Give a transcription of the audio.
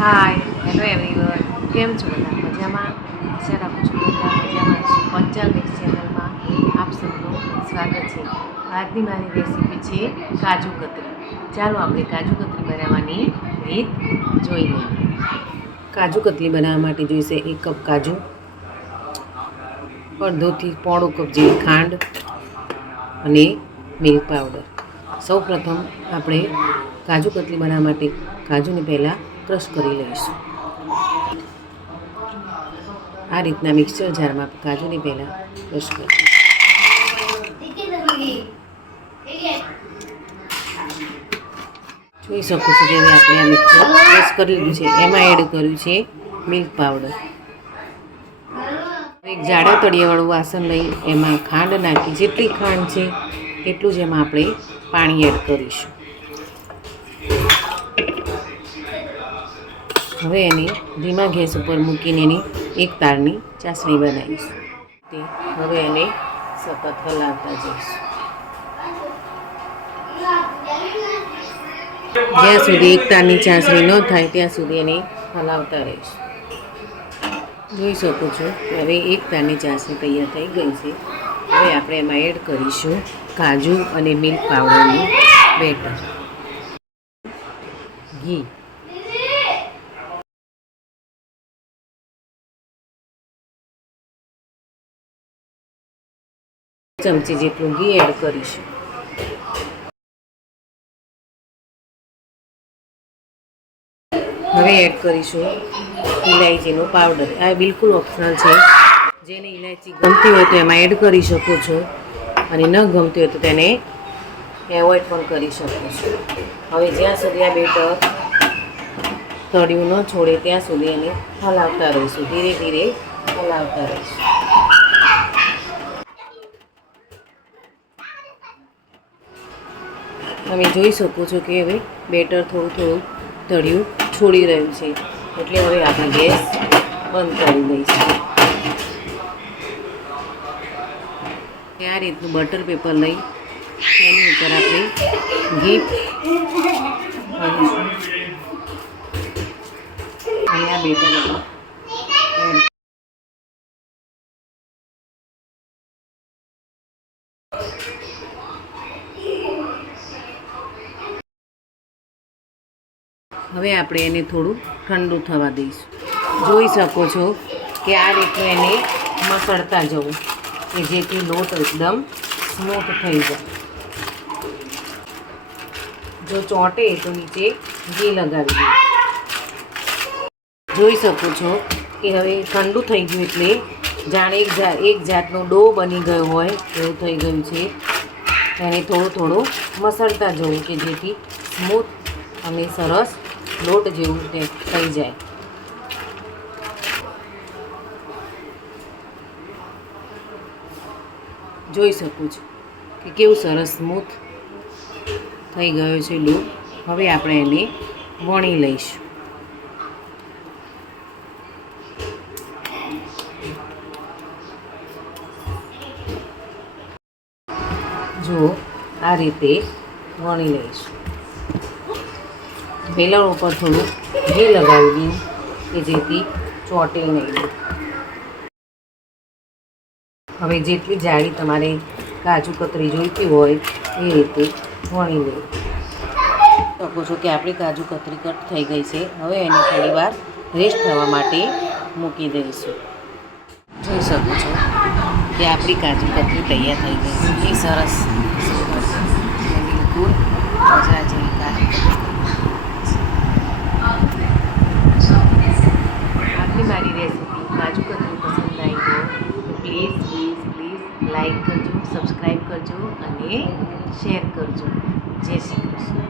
Hi hello everyone, કેમ છો બધા? મજામાં? આશા રાખું છું બધા મજામાં છે. પંચાલ મિક્સ ચેનલમાં આપ સૌનું સ્વાગત છે. આજની મારી રેસીપી છે કાજુ કતરી. ચાલો આપણે કાજુ કતરી બનાવવાની રીત જોઈ લઈએ. કાજુ કતરી બનાવવા માટે જોઈશે 1 કપ કાજુ, અડધોથી પોણો કપ જેવી ખાંડ અને મિલ્ક પાવડર. સૌપ્રથમ આપણે કાજુ કતરી બનાવવા માટે કાજુને પહેલાં ક્રશ કરી લઈશું. આ રીતના મિક્સર જારમાં કાજુને પહેલાં ક્રશ કરી જોઈ શકો છો કે હવે આપણે આ મિક્સર ક્રશ કરી લીધું છે. એમાં એડ કર્યું છે મિલ્ક પાવડર. એક જાડા તળિયાવાળું વાસણ લઈ એમાં ખાંડ નાખી, જેટલી ખાંડ છે એટલું જ એમાં આપણે પાણી એડ કરીશું. હવે એને ધીમા ગેસ ઉપર મૂકીને એની એક તારની ચાસણી બનાવીશું. હવે એને સતત હલાવતા જઈશું જ્યાં સુધી એક તારની ચાસણી ન થાય ત્યાં સુધી એને હલાવતા રહીશું. જોઈ શકો છો હવે એક તારની ચાસણી તૈયાર થઈ ગઈ છે. હવે આપણે એમાં એડ કરીશું કાજુ અને મિલ્ક પાવડરનું બેટર. ઘી, ચમચી જેટલું ઘી એડ કરીશું. હવે એડ કરીશું ઇલાયચીનો પાવડર. આ બિલકુલ ઓપ્શનલ છે. જેને ઇલાયચી ગમતી હોય તો એમાં એડ કરી શકો છો અને ન ગમતી હોય તો તેને એવોઇડ પણ કરી શકો છો. હવે જ્યાં સુધી આ બેટર તળિયું ન છોડે ત્યાં સુધી એને હલાવતા રહીશું. ધીરે ધીરે હલાવતા રહીશું. તમે જોઈ શકો છો કે હવે બેટર થોડું થોડું તળિયું છોડી રહ્યું છે, એટલે હવે આપણે ગેસ બંધ કરી દઈશું. આ રીતનું બટર પેપર લઈ એની ઉપર આપણે ઘી અને આ બેટર હવે આપણે એને થોડું ઠંડુ થવા દઈશું. જોઈ શકો છો કે આ રીતનું એને મસળતા જવું કે જેથી લોટ એકદમ સ્મૂથ થઈ જાય. જો ચોંટે તો નીચે ઘી લગાવી દઈએ. જોઈ શકો છો કે હવે ઠંડુ થઈ ગયું એટલે જાણે એક જાતનો ડો બની ગયો હોય એવું થઈ ગયું છે. એને થોડું થોડું મસળતા જવું કે જેથી સ્મૂથ અને સરસ લોટ જેવું તે થઈ જાય. જોઈ શકું છું કે કેવું સરસ સ્મૂથ થઈ ગયો છે લોટ. હવે આપણે એને વણી લઈશું. જો આ રીતે વણી લઈશું. વેલણ ઉપર થોડું ઘી લગાવી દઉં કે જેથી ચોંટે નહીં. હવે જેટલી જાડી તમારે કાજુ કતરી જોઈતી હોય એ રીતે વણી લઈ શકો છો કે આપણી કાજુ કતરી કટ થઈ ગઈ છે. હવે એને થોડી વાર રેસ્ટ થવા માટે મૂકી દઈશું. જોઈ શકો છો કે આપણી કાજુ કતરી તૈયાર થઈ ગઈ છે. એ સરસ બિલકુલ મજા જેવી કાજુ કતરી. મારી રેસીપી કાજુ કતરી પસંદ આવી હોય તો પ્લીઝ લાઈક કરજો, સબસ્ક્રાઈબ કરજો અને શેર કરજો. જય શ્રી કૃષ્ણ.